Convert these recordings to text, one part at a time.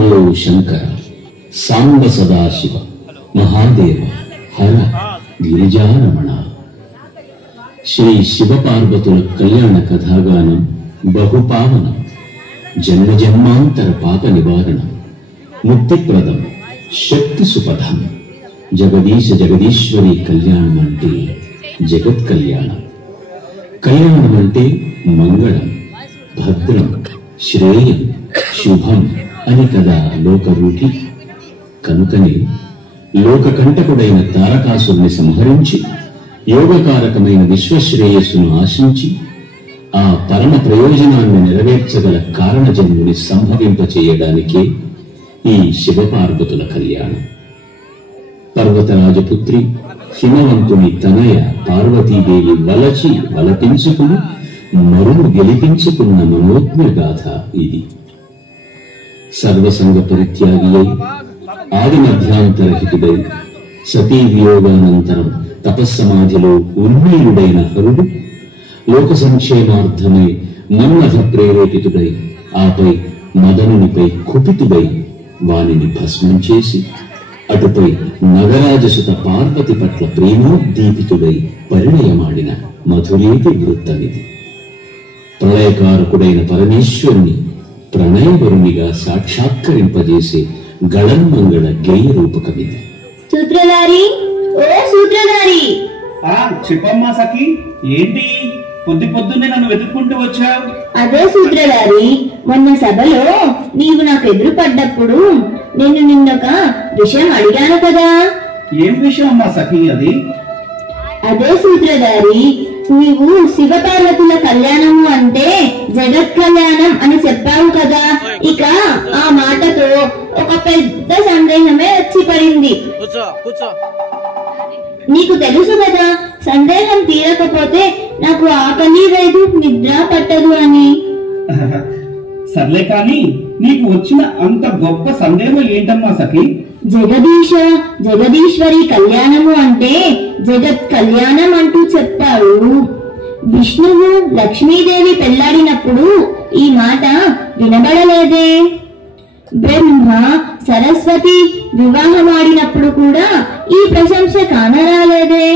శంభో శంకర సాంబ సదాశివ మహాదేవ హర గిరిజారమణ. శ్రీ శివపార్వతుల కళ్యాణ కథాగానం బహుపావనం. జన్మజన్మాంతర పాప నివారణం, ముక్తిప్రదం, శక్తి సుపథం. జగదీశ జగదీశ్వరి కళ్యాణం అంటే జగత్ కళ్యాణం. కళ్యాణం అంటే మంగళం, భద్రం, శ్రేయం, శుభం అని కదా లోకరూఢి. కనుకనే లోకకంటకుడైన తారకాసురుని సంహరించి యోగకారకమైన విశ్వశ్రేయస్సును ఆశించి ఆ పరమ ప్రయోజనాన్ని నెరవేర్చగల కారణజన్ముని సంభవింపచేయడానికే ఈ శివపార్వతుల కళ్యాణం. పర్వతరాజపుత్రి హిమవంతుని తనయ పార్వతీదేవి వలచి వలపించుకుని మరును గెలిపించుకున్న మనోజ్ఞ గాథ ఇది. సర్వసంగ పరిత్యాగి అయి ఆది మధ్యాంతరహితుడై సతీ వియోగానంతరం తపస్సమాధిలో ఉన్మీయుడైన హరుడు లోక సంక్షేమార్థమై మన్మథ ప్రేరేపితుడై ఆపై మదనునిపై కుపితుడై వానిని భస్మం చేసి అటుపై నగరాజసుత పార్వతి పట్ల ప్రేమోద్దీపితుడై పరిణయమాడిన మధురేటి వృత్తమిది. ప్రళయకారకుడైన పరమేశ్వరుని ప్రణయవరునిగా సాక్షాత్కరింపజేసే గళన్మంగళ గేయ రూపకమిది. సూత్రధారి, ఓ సూత్రధారి! చెప్పమ్మా సఖి, ఏంటి పొద్దు పొద్దున్నే నన్ను వెతుక్కుంటూ వచ్చావు? అదే సూత్రధారి, మొన్న సభలో నీవు నాకు ఎదురు పడ్డప్పుడు నేను నిన్నొక విషయం అడిగాను కదా. ఏం విషయం అమ్మా సఖి అది? అదే సూత్రధారి, నీవు శివపార్వతుల కళ్యాణము అంటే జగత్ కళ్యాణం అని చెప్పావు కదా. ఇక ఆ మాటతో ఒక పెద్ద సందేహమే వచ్చి పడింది. నీకు తెలుసు కదా, సందేహం తీరకపోతే నాకు ఆకలి లేదు, నిద్ర పట్టదు అని. సర్లే కాని నీకు వచ్చిన అంత గొప్ప సందేహం ఏంటమ్మా సఖి? జగదీశ్వరి కళ్యాణము అంటే జగత్ కళ్యాణం అంటూ చెప్పారు. విష్ణువు లక్ష్మీదేవి పెళ్లాడినప్పుడు ఈ మాట వినబడలేదే? బ్రహ్మ సరస్వతి వివాహమాడినప్పుడు కూడా ఈ ప్రశంస కానరాలేదే?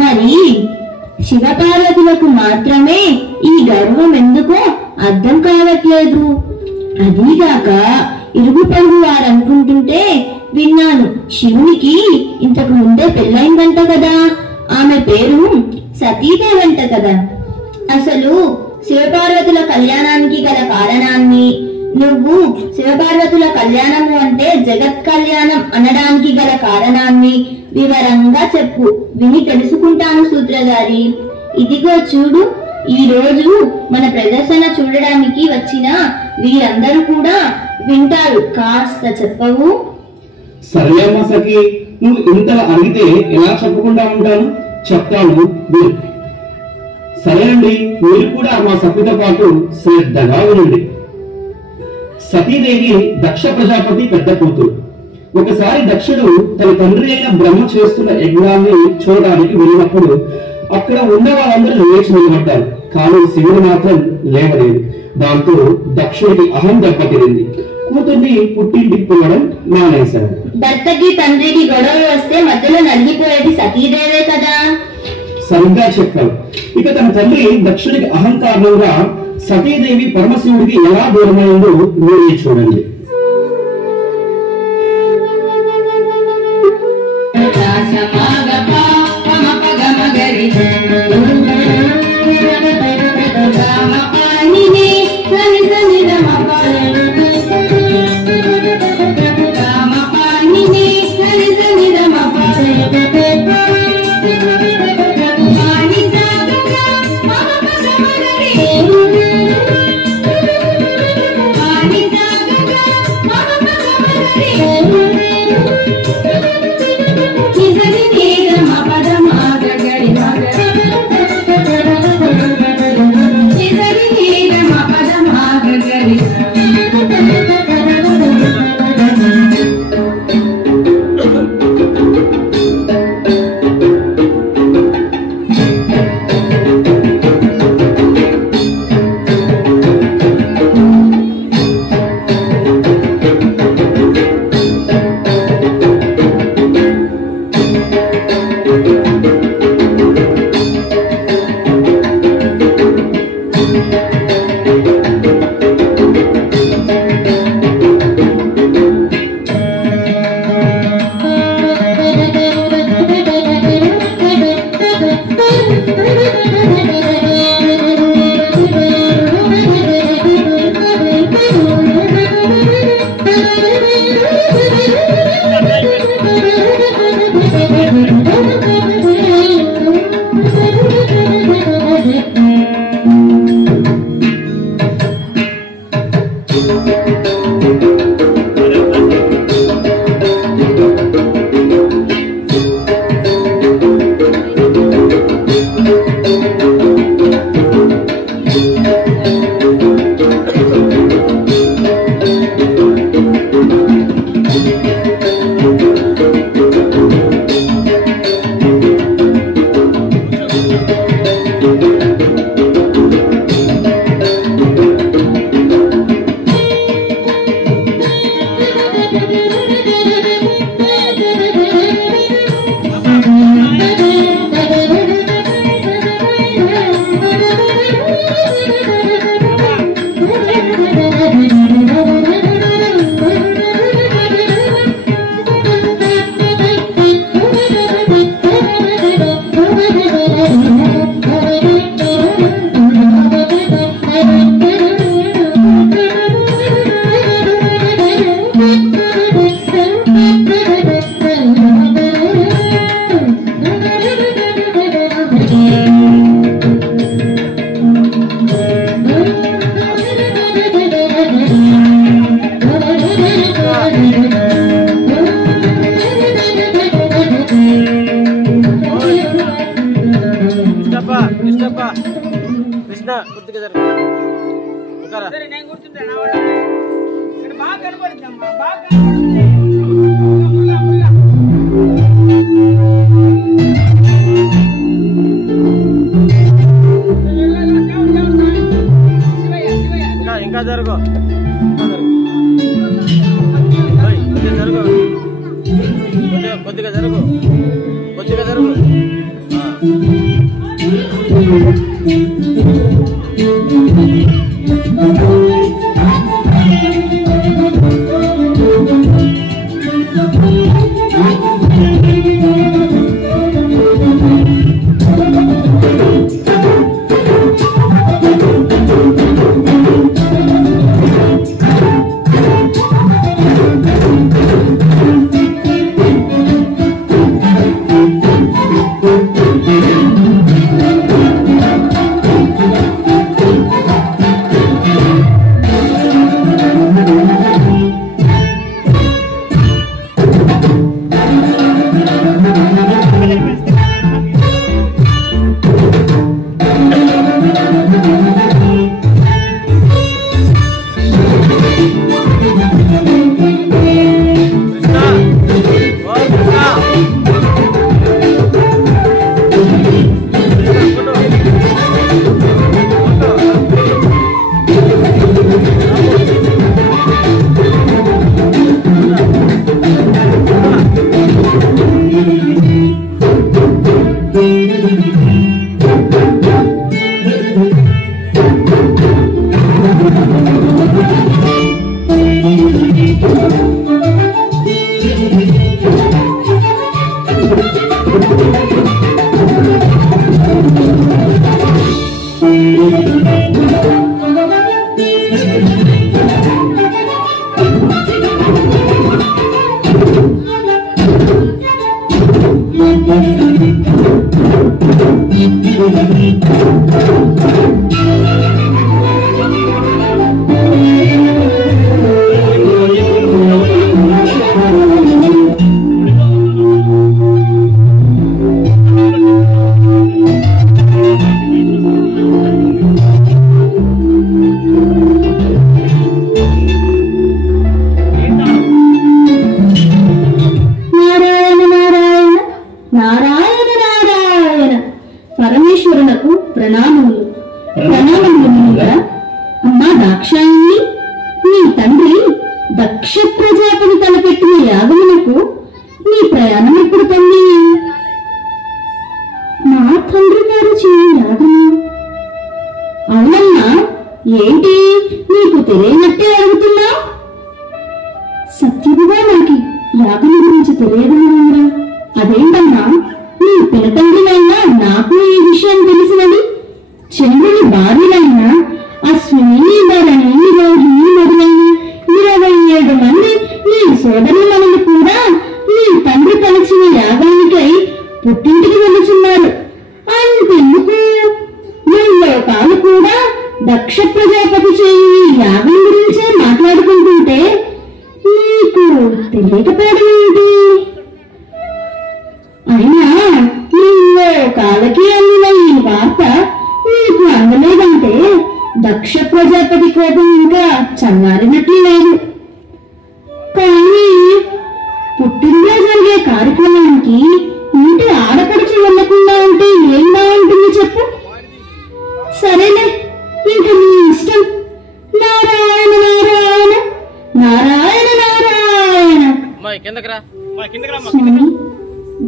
మరి శివపార్వతులకు మాత్రమే ఈ గర్వం ఎందుకో అర్థం కావట్లేదు. అదీగాక ఇరుగు పొరుగు వారనుకుంటుంటే విన్నాను, శివునికి ఇంతకు ముందే పెళ్ళైందంట కదా. ఆమె పేరు సతీదేవంట కదా. అసలు శివపార్వతుల కళ్యాణానికి గల కారణాన్ని, నువ్వు శివపార్వతుల కళ్యాణము అంటే జగత్ కళ్యాణం అనడానికి గల కారణాన్ని వివరంగా చెప్పు, విని తెలుసుకుంటాను సూత్రధారి. ఇదిగో చూడు, ఈ రోజు మన ప్రదర్శన చూడడానికి వచ్చిన వీరందరూ కూడా వింటారు. కాస్త చెప్పవు? సరే అమ్మా సఖి, నువ్వు ఇంతలా అడిగితే ఎలా చెప్పకుండా ఉంటాను? చెప్తాను. సరే అండి, మీరు కూడా మా సఖితో పాటు శ్రద్ధగా వినండి. సతీదేవి దక్ష ప్రజాపతి పెద్ద కూతురు. ఒకసారి దక్షుడు తన తండ్రి అయిన బ్రహ్మ చేస్తున్న యజ్ఞాన్ని చూడడానికి వెళ్ళినప్పుడు అక్కడ ఉన్న వాళ్ళందరూ లేచి నిలబడ్డారు. కానీ శివుడు మాత్రం లేవలేదు. దాంతో దక్షుడికి అహం దెబ్బతిరింది. కూతుర్ని పుట్టింటికి పోవడం మానేశాడు. భర్తకి తండ్రికి గొడవ వస్తే మధ్యలో నలిగిపోయేది సతీదేవే కదా. సరిగ్గా చెప్పావు. ఇక తన తండ్రి దక్షుడికి అహంకారణంగా సతీదేవి పరమశివుడికి ఎలా దూరమైందో మీరే చూడండి. కృష్ణ గుర్తుగా జరుగు నేను కూర్చుంటాను ఇక్కడ బాగా కనపడుతుందమ్మా బాగా ఇంకా జరుగు కొద్దిగా జరుగు కొద్దిగా జరుగు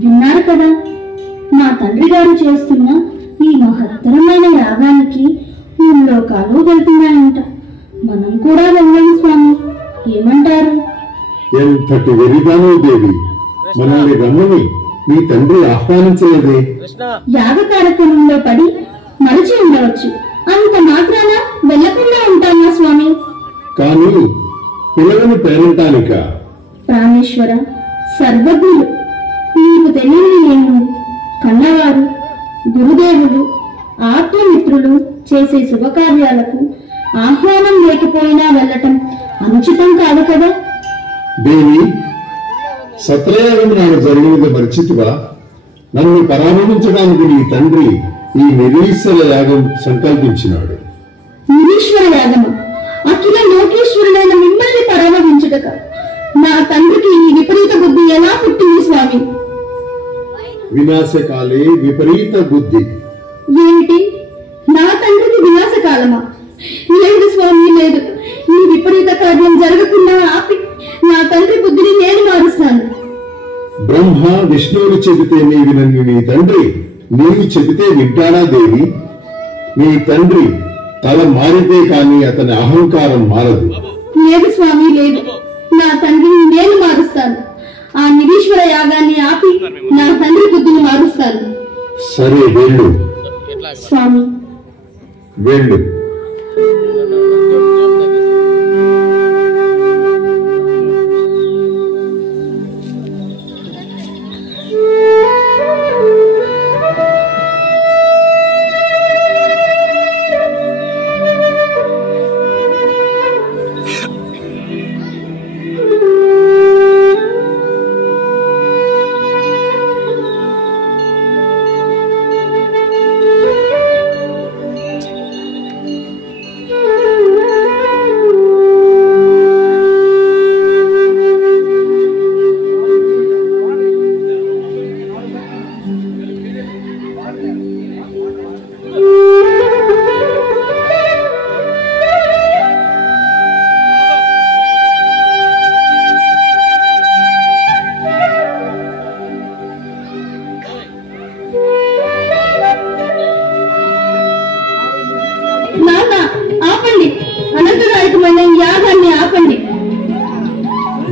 విన్నారు కదా, మా తండ్రి గారు చేస్తున్న ఈ మహత్తరమైన యాగానికి లోకాలు వెళ్తున్నాయంట. మనం కూడా వెళ్ళాలి స్వామి, ఏమంటారు? ఎంతటి వెరిగానో దేవి, మనల్ని రమ్మని మీ తండ్రి ఆహ్వానించలేదే. యాగ కార్యక్రమంలో పడి మరచి ఉండవచ్చు, అంత మాత్రాన వెళ్లకుండా ఉంటామా స్వామి? కానీ పిల్లలను ప్రేమించానిక? ప్రాణేశ్వర, సర్వజ్ఞులు, నీకు తెలియని నేను కన్నవారు, గురుదేవులు, ఆత్మమిత్రులు చేసే శుభకార్యాలకు ఆహ్వానం లేకపోయినా వెళ్ళటం అనుచితం కాదు కదా. దేవి, సత్రయాగం నాడు జరిగినది మరిచితివా? నన్ను పరామర్శించడానికి నీ తండ్రి ఈ నిరీశ్వర యాగం సంకల్పించినాడు. నిరీశ్వర యాగము అఖిల లోకేశ్వరుడైన మిమ్మల్ని పరామర్శించుటక నా తండ్రికి ఈ విపరీత బుద్ధి ఎలా పుట్టింది స్వామి? వినాశకాలే విపరీత బుద్ధి. ఏమిటి, నా తండ్రికి వినాశకాలమా? లేదు స్వామి, లేదు. ఈ విపరీత కార్యం జరగకుండా ఆపి నా తండ్రి బుద్ధిని నేను మారుస్తాను. బ్రహ్మ విష్ణువులు చెబితే నీ వినని నీ తండ్రి నీవు చెబితే వింటాడా దేవి? నీ తండ్రి తల మారితే కాని అతని అహంకారం మారదు. లేదు స్వామి, లేదు. నా తండ్రిని నేను మారుస్తాను. ఆ నిరీశ్వర యాగాన్ని ఆపి నా తండ్రి బుద్ధిని మారుస్తాను. సరే వెళ్ళు స్వామి. వెళ్ళు.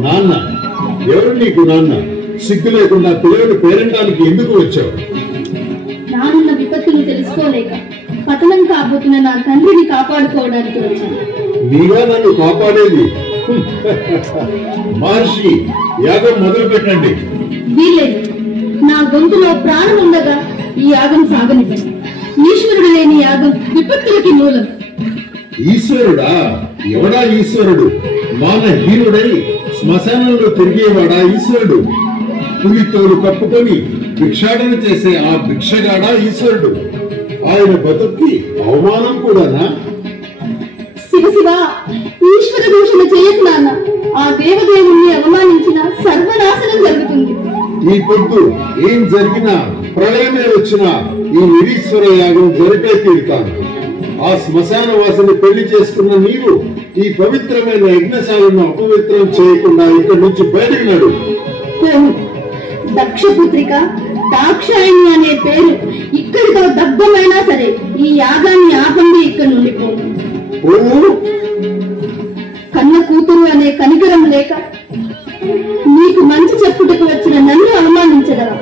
నాన్న, ఎవరు నీకు నాన్న? సిగ్గు లేకుండా పిల్లలను పేరంటానికి ఎందుకు వచ్చావు? నానున్న విపత్తులు తెలుసుకోలేక పతనం కాబోతున్న నా తండ్రిని కాపాడుకోవడానికి వచ్చాను. నీగా నన్ను కాపాడేది? మహర్షి, యాగం మొదలు పెట్టండి. వీలేదు. నా గొంతులో ప్రాణం ఉండగా ఈ యాగం సాగనివ్వండి. ఈశ్వరుడు లేని యాగం విపత్తులకి మూలం. ఈశ్వరుడా? ఎవడా ఈశ్వరుడు? మానహీనుడై శ్మశానంలో తిరిగేవాడా ఈశ్వరుడు? పులితోలు కప్పుకొని భిక్షాటన చేసే ఆ భిక్షగాడా ఈశ్వరుడు? ఆయన బతుక్కి అవమానం కూడానా? శివ శివ, ఈశ్వర దూషణ చేయకు నాన్న. ఆ దేవదేవుణ్ణి అవమానించిన సర్వనాశనం జరుగుతుంది. ఈ పొద్దు ఏం జరిగినా, ప్రళయమే వచ్చినా ఈ నిరీశ్వర యాగం జరిపే తీరుతాను. ఆ శ్మశాన వాసిని పెళ్లి చేసుకున్న నీవు ఈ పవిత్రమైన యజ్ఞశాలను అపవిత్రం చేయకుండా ఇక్కడి నుంచి బయటకు నడు. దక్షపుత్రిక దాక్షాయణి అనే పేరు ఇక్కడితో దగ్ధమైనా సరే ఈ యాగాన్ని ఆపండి. ఇక్కడ నుండి కన్న కూతురు అనే కనికరం లేక నీకు మంచి చెప్పుటకు వచ్చిన నన్ను అవమానించగలవా?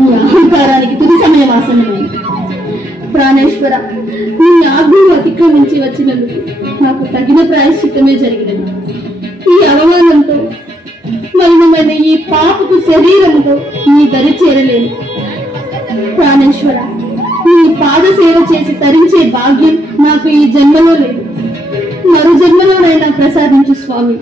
నీ అహంకారానికి తుది సమయం ఆసన్నమైంది. ప్రాణేశ్వర, నీ ఆజ్ఞను అతిక్రమించి వచ్చినందుకు నాకు తగిన ప్రాయశ్చిత్తమే జరిగినది. ఈ అవమానంతో మలినమైన ఈ పాపపు శరీరంతో నీ దరి చేరలేను. ప్రాణేశ్వర, నీ పాద సేవ చేసి తరించే భాగ్యం నాకు ఈ జన్మలో లేదు. మరో జన్మలోనైనా ప్రసాదించు స్వామి.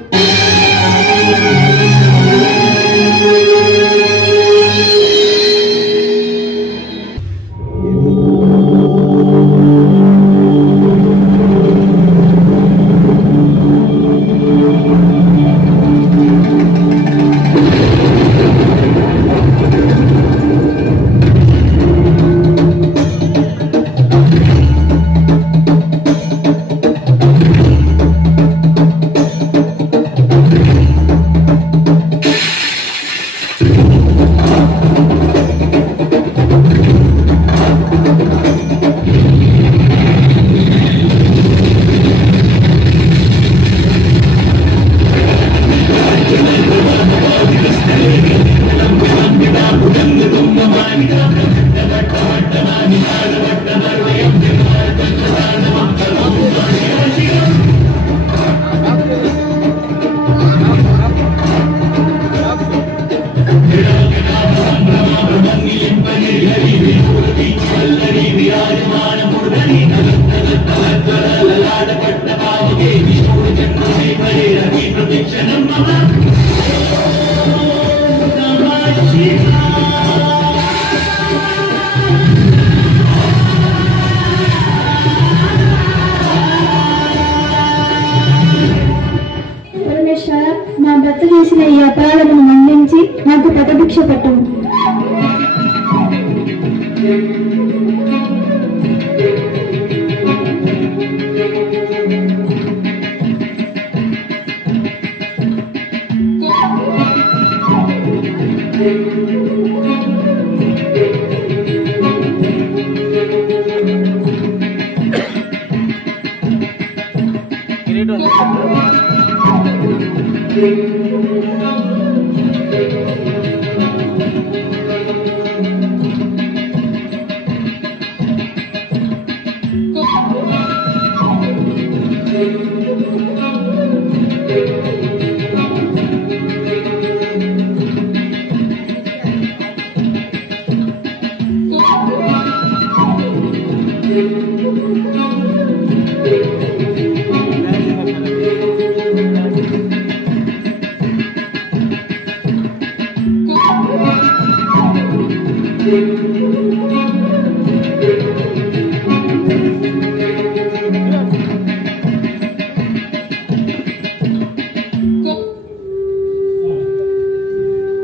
కల్పభిక్ష పట్టము. కిరీటం ఉంది.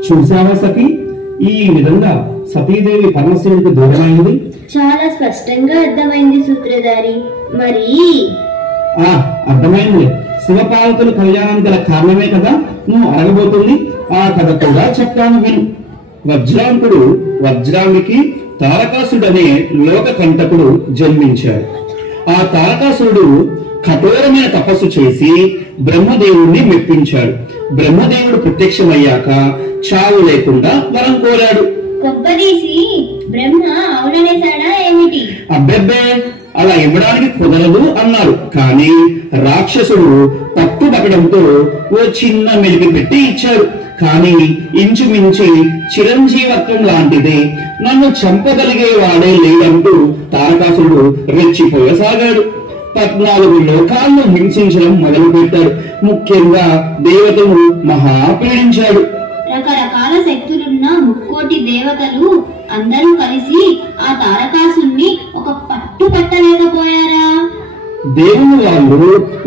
చూసావా సఖి, ఈ విధంగా సతీదేవి పరమశివుడికి దూరమైంది. చాలా స్పష్టంగా అర్థమైంది సూత్రధారి. మరి అర్థమైంది. శివపార్వతుల కళ్యాణం గల కారణమే కదా నువ్వు అడగబోతుంది. ఆ కథ కూడా చెప్తాను విను. వజ్రాంకుడు వజ్రానికి తారకాసుడనే లోక కంటకుడు జన్మించాడు. ఆ తారకాసురుడు కఠోరమైన తపస్సు చేసి బ్రహ్మదేవుణ్ణి మెప్పించాడు. బ్రహ్మదేవుడు ప్రత్యక్షమయ్యాక చావు లేకుండా వరం కోరాడు. కొంపదీసి బ్రహ్మ అవుననేసాడా ఏమిటి? అబ్బెబ్బే, అలా ఇవ్వడానికి కుదరదు అన్నారు. కానీ రాక్షసుడు పట్టుబట్టడంతో ఓ చిన్న మెలిపి పెట్టి ఇచ్చాడు. కానీ ఇంచుమించి చిరంజీవత్వం లాంటిది నన్ను చంపగలిగే వాడే లేదంటూ తారకాసురుడు రెచ్చిపోయసాగాడు. 14 లోకాలను హింసించడం మొదలు పెట్టాడు. ముఖ్యంగా దేవతను మహా పీడించాడు. రకరకాల శక్తులున్న 3,000,000 దేవతలు అందరూ కలిసి ఆ తారకాసుని ఒక పట్టు పట్టలేకపోయారా? దేవుని వాళ్ళు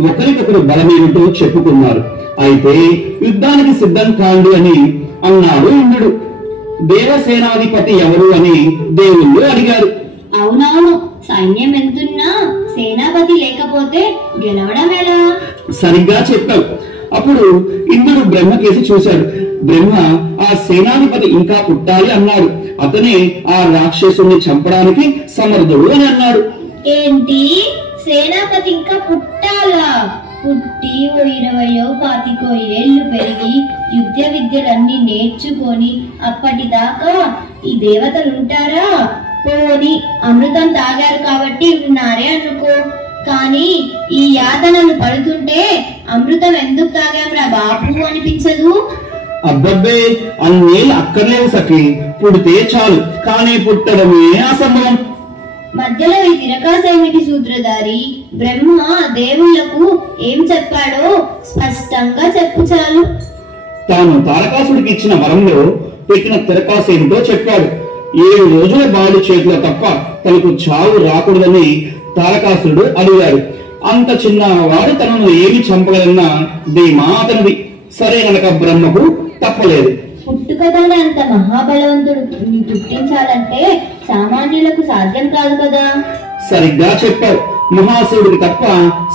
ఒకరికొకరు బలమేమిటో చెప్పుకున్నారు. అయితే యుద్ధానికి సిద్ధం కాండి అని అన్నాడు ఇంద్రుడు. దేవసేనాధిపతి ఎవరు అని దేవుళ్ళు అడిగారు. అవునవును, సైన్యం ఎంతున్నా సేనాపతి లేకపోతే గెలవడం ఎలా? సరిగ్గా చెప్పావు. అప్పుడు ఇంద్రుడు బ్రహ్మ కేసి చూశాడు. బ్రహ్మ ఆ సేనాధిపతి ఇంకా పుట్టాలి అన్నాడు. అతనే ఆ రాక్షసుని చంపడానికి సమర్థుడు అని అన్నాడు. ఏంటి, సేనాపతి ఇంకా పుట్టాలా? పుట్టి ఓ 20-25 ఏళ్లు పెరిగి యుద్ధ విద్యలన్నీ నేర్చుకొని అప్పటిదాకా ఈ దేవతలు ఉంటారా? పోని అమృతం తాగారు కాబట్టి ఉన్నారే అనుకో. కానీ ఈ యాతనలు పడుతుంటే అమృతం ఎందుకు తాగాంరా బాబు అనిపించదు? అబ్బబ్బే, అన్నేళ్ళు అక్కర్లేవు సఖి. పుడితే చాలు, కానీ పుట్టడమే అసంభవం. మధ్యలో ఈ తిరకాసేమిటి సూత్రధారి? బ్రహ్మ దేవుళ్లకు ఏం చెప్పాడో స్పష్టంగా చెప్పు చాలు. తాను తారకాసుడికి ఇచ్చిన వరంలో పెట్టిన తిరకాసేమిటో చెప్పాడు. 7 రోజుల బాలు చేతుల తప్ప తనకు చావు రాకూడదని తారకాసురుడు అడిగాడు. అంత చిన్నవాడు తనను ఏమి చంపగలన్నా ధీమా అతనిది. సరే గనక బ్రహ్మకు తప్పలేదు. పుట్టుకతోనే అంత మహాబలవంతుడు పుట్టించాలంటే సామాన్యులకు సాధ్యం కాదు కదా. సరిగ్గా చెప్పావు. మహాశివుడికి తప్ప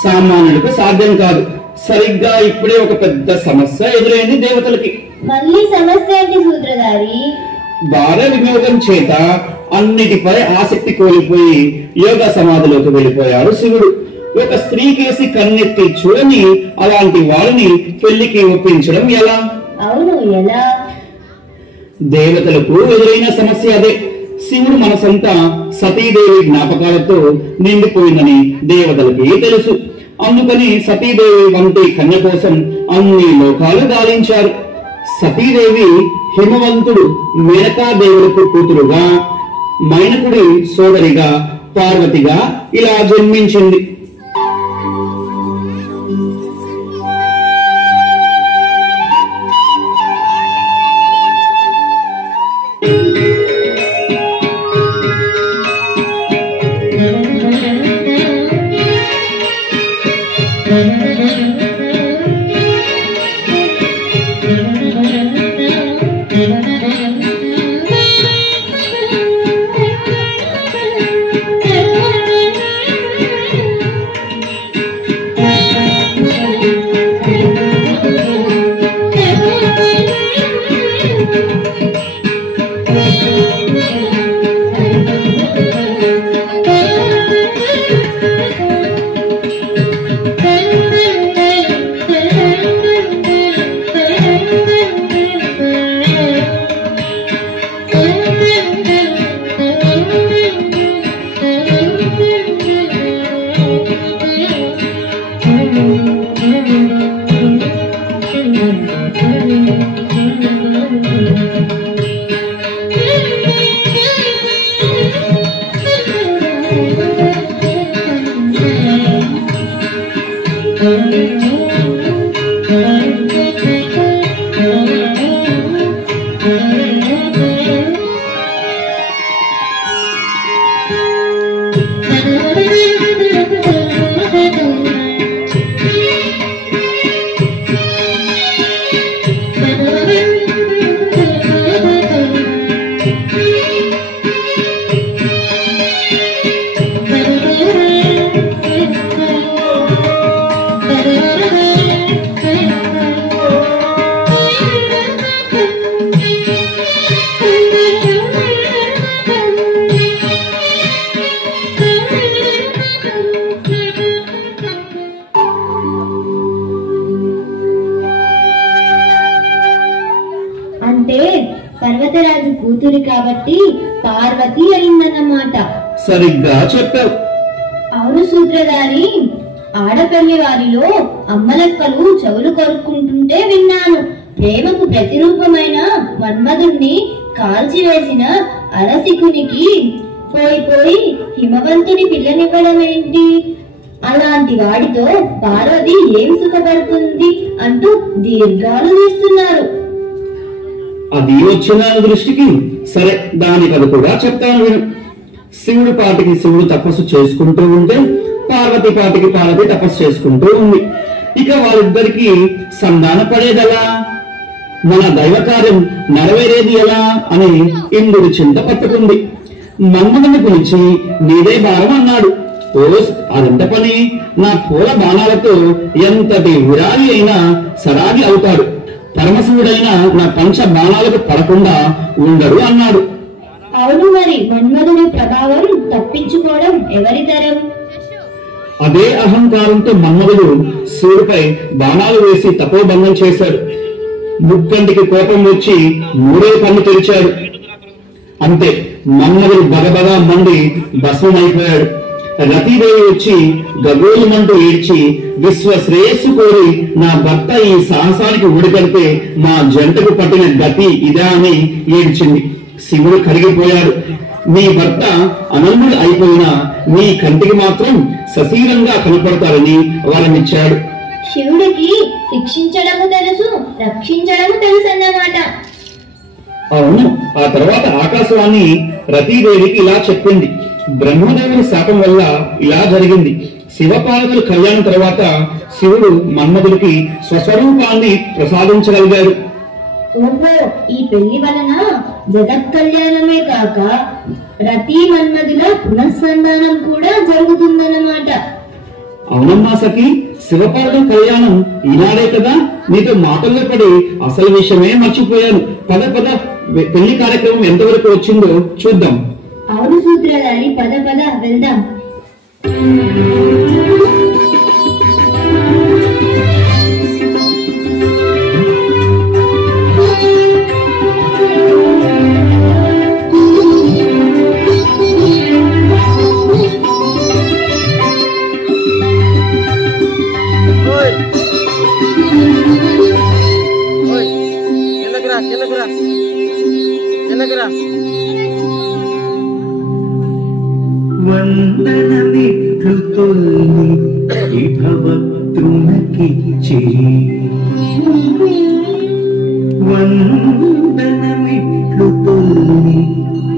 సామాన్యులకు సాధ్యం కాదు. సరిగ్గా ఇప్పుడే ఒక పెద్ద సమస్య ఎదురైంది దేవతలకి. మళ్ళీ సమస్య ఏంటి సూత్రధారి? భార్య వినియోగం చేత అన్నిటిపై ఆసక్తి కోల్పోయి యోగ సమాధిలోకి వెళ్ళిపోయాడు శివుడు. ఒక స్త్రీ కేసి కన్నెత్తి చూడని అలాంటి వారిని పెళ్లికి ఒప్పించడం ఎలా? అవును, ఎలా? దేవతలకు ఎదురైన సమస్య అదే. శివుడు మనసంతా సతీదేవి జ్ఞాపకాలతో నిండిపోయిందని దేవతలకి తెలుసు. అందుకని సతీదేవి వంటి కన్య కోసం అన్ని లోకాలు గాలించారు. సతీదేవి హిమవంతుడు మేనకాదేవులకు కూతురుగా, మైనకుడి సోదరిగా, పార్వతిగా ఇలా జన్మించింది. కూతురి కాబట్టి పార్వతి అయిందన్నమాట. సరిగ్గా చెప్పావు. అవును సూత్రధారి, ఆడపల్లి వారిలో అమ్మలక్కలు చెవులు కొరుక్కుంటుంటే విన్నాను. ప్రేమకు ప్రతిరూపమైన మన్మధుణ్ణి కాల్చివేసిన అరసికునికి పోయి హిమవంతుని పిల్లనివ్వడం ఏంటి? అలాంటి వాడితో పార్వతి ఏం సుఖపడుతుంది అంటూ దీర్ఘాలు తీస్తున్నారు. అది వచ్చిన దృష్టికి సరే, దానికి అది కూడా చెప్తాను విను. శివుడు పాటికి శివుడు తపస్సు చేసుకుంటూ ఉంటే పార్వతి పాటికి పార్వతి తపస్సు చేసుకుంటూ ఉంది. ఇక వాళ్ళిద్దరికి సంధాన పడేదెలా, మన దైవ కార్యం నెరవేరేది ఎలా అని ఇంద్రుడి చింత పట్టుకుంది. మన్మధుని పిలిచి నీదే భారం అన్నాడు. ఓస్ అదంత పని, నా పూల బాణాలతో ఎంతటి విరాలి అయినా సరాగి అవుతాడు. పరమశివుడైన నా పంచ బాణాలకు పడకుండా ఉండడు అన్నాడు. అవును, మరి మన్మధుని ప్రభావం తప్పించుకోవడం ఎవరి తరం? అదే అహంకారంతో మన్మధుడు శివుడిపై బాణాలు వేసి తపోభంగం చేశాడు. ముక్కంటికి కోపం వచ్చి మూడే కన్ను తెరిచాడు. అంతే, మన్మధుడు బగబగా మండి భస్మమైపోయాడు. రతీదేవి వచ్చి గగోలుమంటూ ఏడ్చి విశ్వ శ్రేయస్సు కోరి నా భర్త ఈ సాహసానికి ఉడికడితే మా జంటకు పట్టిన గతి ఇదా అని ఏడ్చింది. శివుడు కరిగిపోయాడు. నీ భర్త అనంతుడు అయిపోయినా నీ కంటికి మాత్రం సశీలంగా కనపడతారని వరమిచ్చాడు. శివుడికి శిక్షించడము తెలుసు, రక్షించడము తెలుసు అన్నమాట. అవును, ఆ తర్వాత ఆకాశవాణి రతీదేవికి ఇలా చెప్పింది. బ్రహ్మదేవుని శాపం వల్ల ఇలా జరిగింది. శివపార్వతుల కళ్యాణం తర్వాత శివుడు మన్మధుడికి స్వస్వరూపాన్ని ప్రసాదించగలిగాడు. ఓహో, ఈ పెళ్లి వలన జగత్ కళ్యాణమే కాక రతి మన్మధుల పునఃసంధానం కూడా జరుగుతుందన్నమాట. అవునమ్మా సఖి, శివపార్వతుల కళ్యాణం ఈనాడే కదా. నీతో మాటల్లో పడి అసలు విషయమే మర్చిపోయాను. పద పద, పెళ్లి కార్యక్రమం ఎంతవరకు వచ్చిందో చూద్దాం. అవును సూత్రధారి, పద పద వెళ్దాం. వందనమిట్లు తొల్లి విభవతృనకిచ్చి, వందనమిట్లు తొల్లి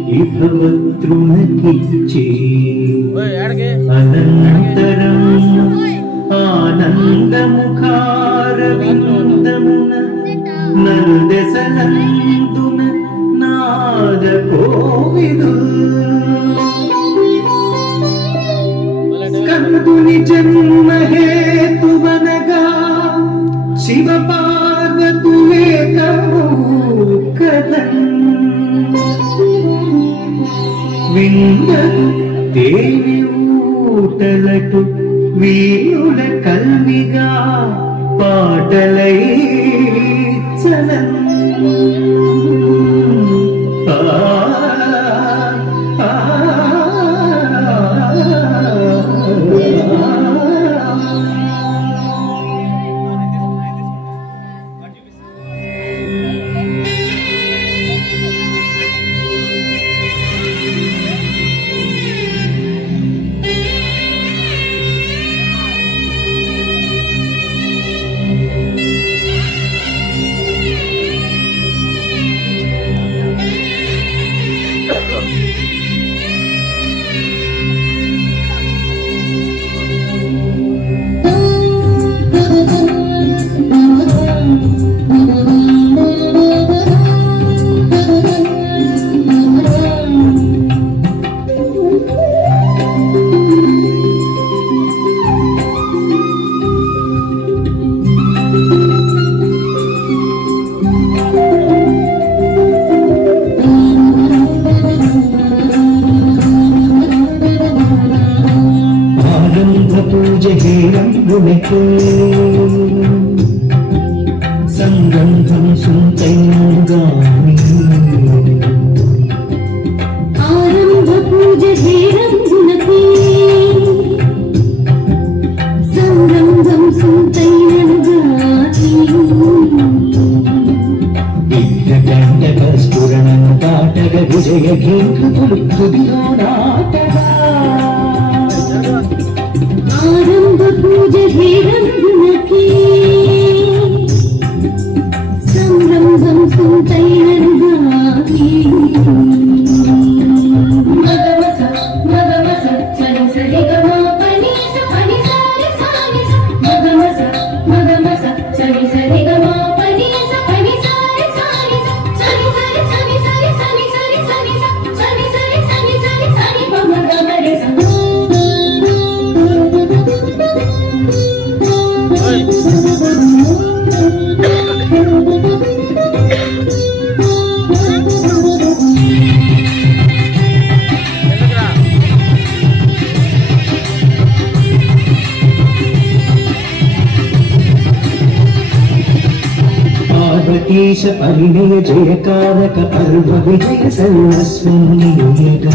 విభవతృనకిచ్చి, అనంతరం ఆనందముఖారవిందమున నరుదెసలందున నాద కోవిదు కందుని జన్మ హేతువనగా శివ పార్వతులేకము కథన్ విందను దేవి ఊటలటు వీరుల కల్విగా పాటలై చలన్ సంగంధం సుంతైగాని పార్వతీశ పరిణయ జయకారక పర్వ విజయ సర్వస్వన్నియుగా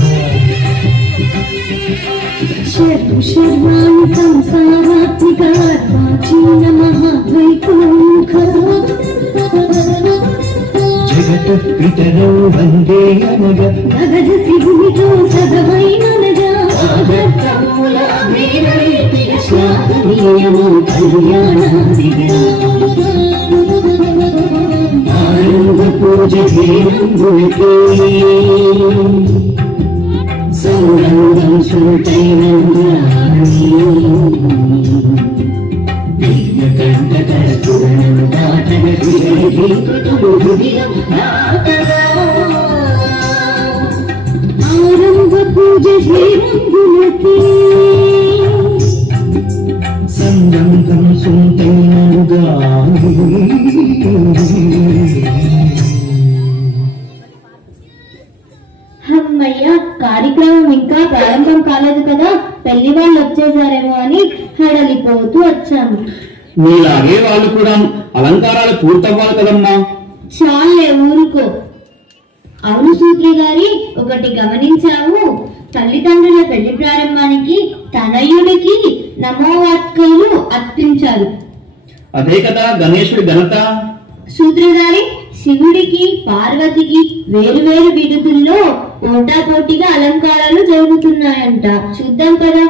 శర్వాణి సంసారాత్మిక ప్రాచీన మహాద్వైతోముఖ జగత పితరౌ వందే అనగ నగద శివునితో సదవైననగా ఆదర్శమూల వీరవేతిగ శ్లాఘనీయము కళ్యాణాదిగా ఆనంద పూజ ధీరంగులకే సౌరంగం సుంటైనందాని విఘ్నకంఠకర పూర్ణం దాటన విజయీకృతులు హృదయం నాటగా ఆరంభ పూజ శ్రీరంగులకి సంగంధం సుంటైననుగా అమ్మయ్య కార్యక్రమం ఇంకా ప్రారంభం కాలేదు కదా, పెళ్లి వాళ్ళు వచ్చేసారేమో అని హడలిపోతూ వచ్చాము. నీలాగే వాళ్ళు కూడా అలంకారాలు పూర్తవ్వాలి కదమ్మా. చాలే ఊరుకో. అవును సూత్రి గారి, ఒకటి గమనించావు, తల్లిదండ్రుల పెళ్లి ప్రారంభానికి తనయుడికి నమోవాత్కలు అర్పించారు. అదే కదా గణేశుడి ఘనత. సూత్రి గారి, శివుడికి పార్వతికి వేరువేరు విడుదల్లో పోటాపోటీగా అలంకారాలు జరుగుతున్నాయంట, చూద్దాం కదా.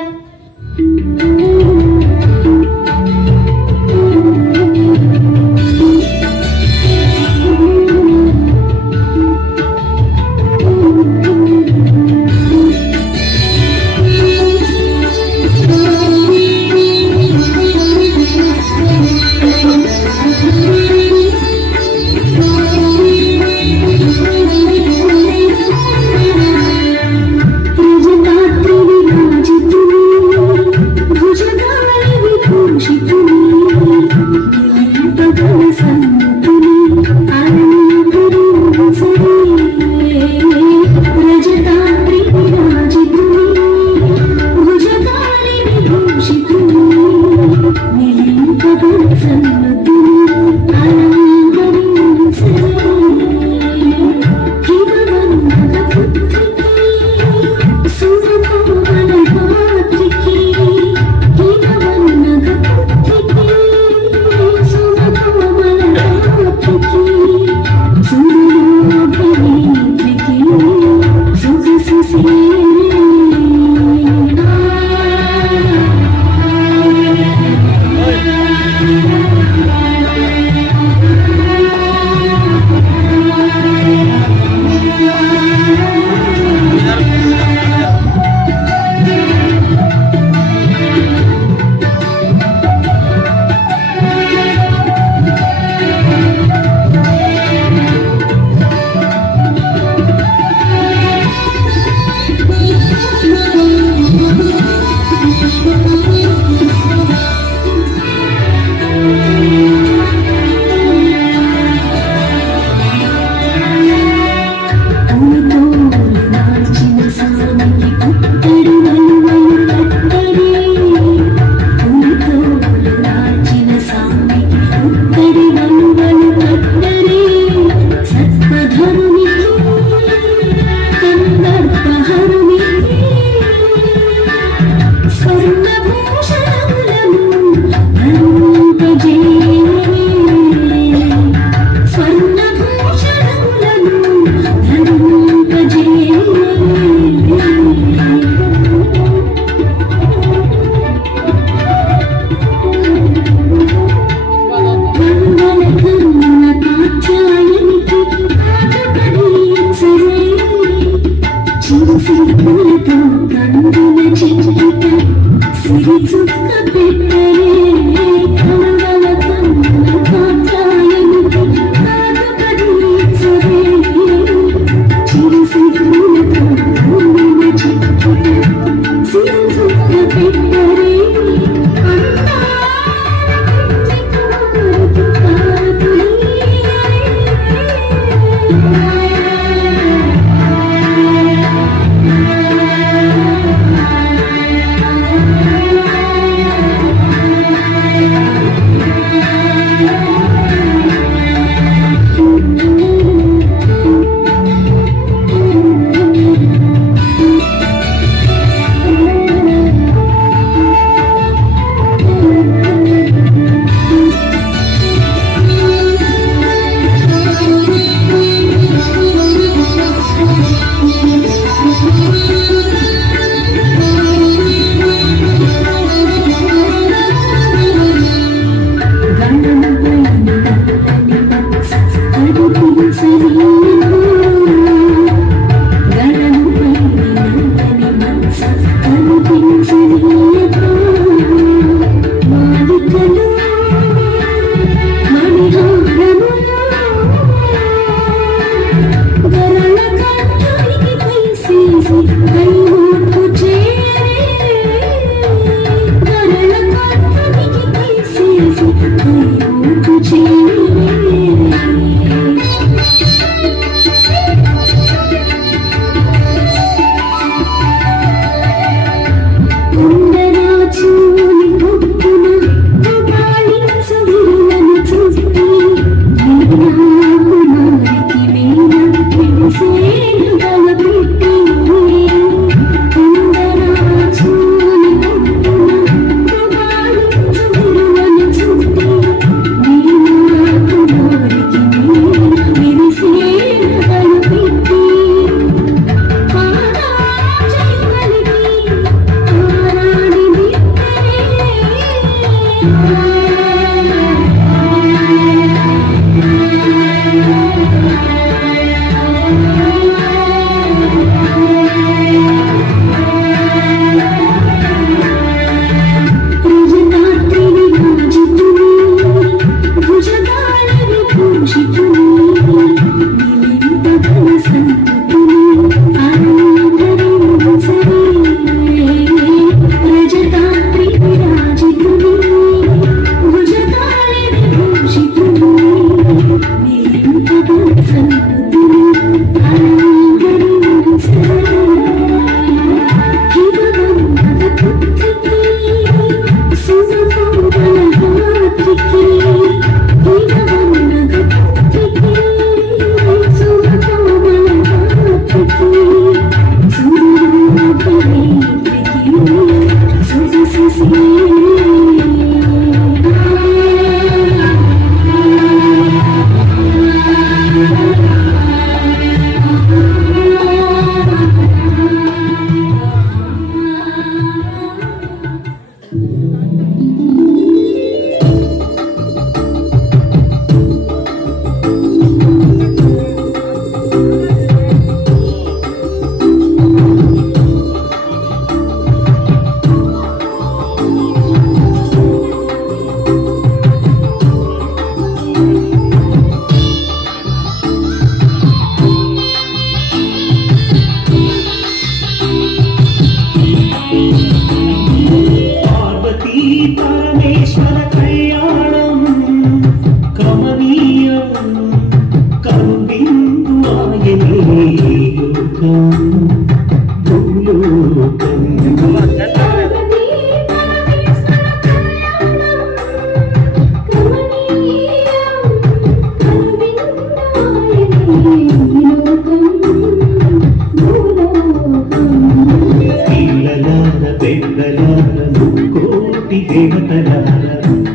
పిల్లలార పెద్దలార ముక్కోటి దేవతలార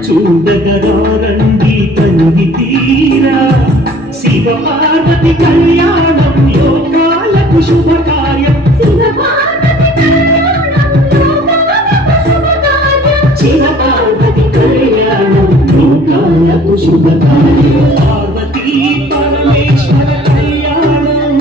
చూడగరారండి తంగి తీరా శివ పార్వతి కళ్యాణం లోకాలకు శుభకార్యం శివ పార్వతి కళ్యాణం లోకాలకు శుభకార్యం పార్వతీ పరమేశ్వర కళ్యాణం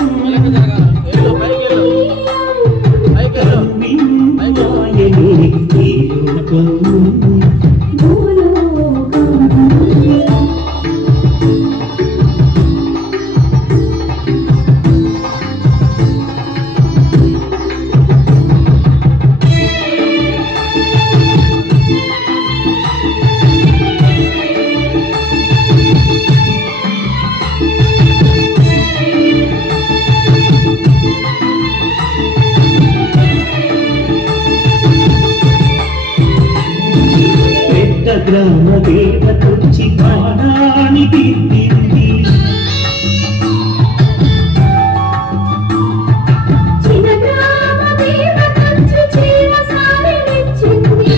గ్రామ దేవతొచ్చి బాణాన్ని దిద్దింది చిన్న గ్రామ దేవతొచ్చి చీర సారెలిచ్చింది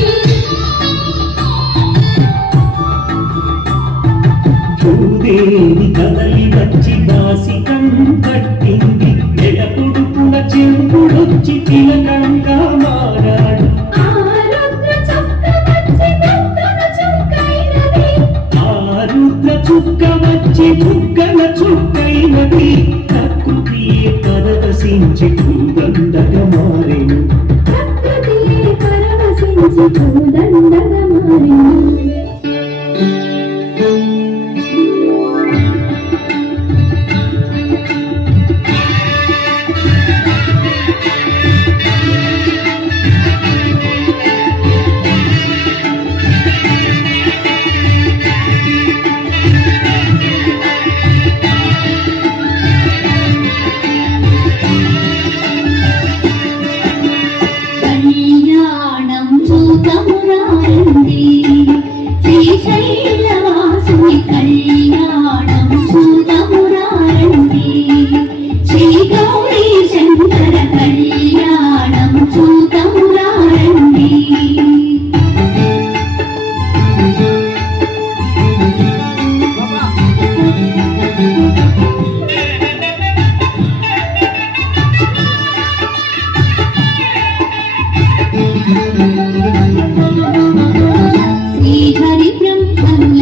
భూదేవి కదలి వచ్చి దాసికం కట్టింది నెలకొడుకుల చెంపుడొచ్చి తిలకంగా మారాడు చుక్క వచ్చి చుక్కల చుక్కైనది ప్రకృతియే పరవశించి భూదండగా మారెను ప్రకృతియే పరవశించి భూదండగా మారెను శ్రీహరి బ్రహ్మ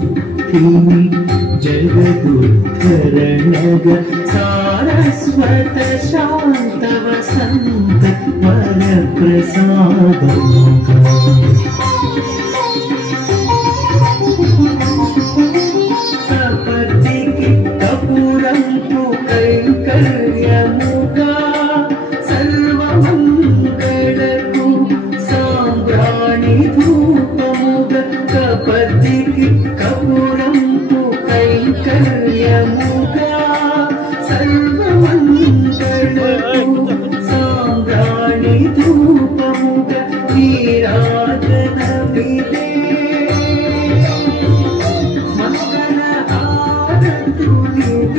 బుద్ధి జగదుద్ధరణగ సారస్వత శాంత వసంత వరప్రసాదముగా కపటికి కపురంపు కైంకర్యముగా సర్వమంగళకు సాంబ్రాణి ధూపముగా కపటికి కపురంపు కైంకర్యముగా సర్వమంగళకు సాంబ్రాణి ధూపముగా నీరాజనమిదే మంగళ ఆరతులిదే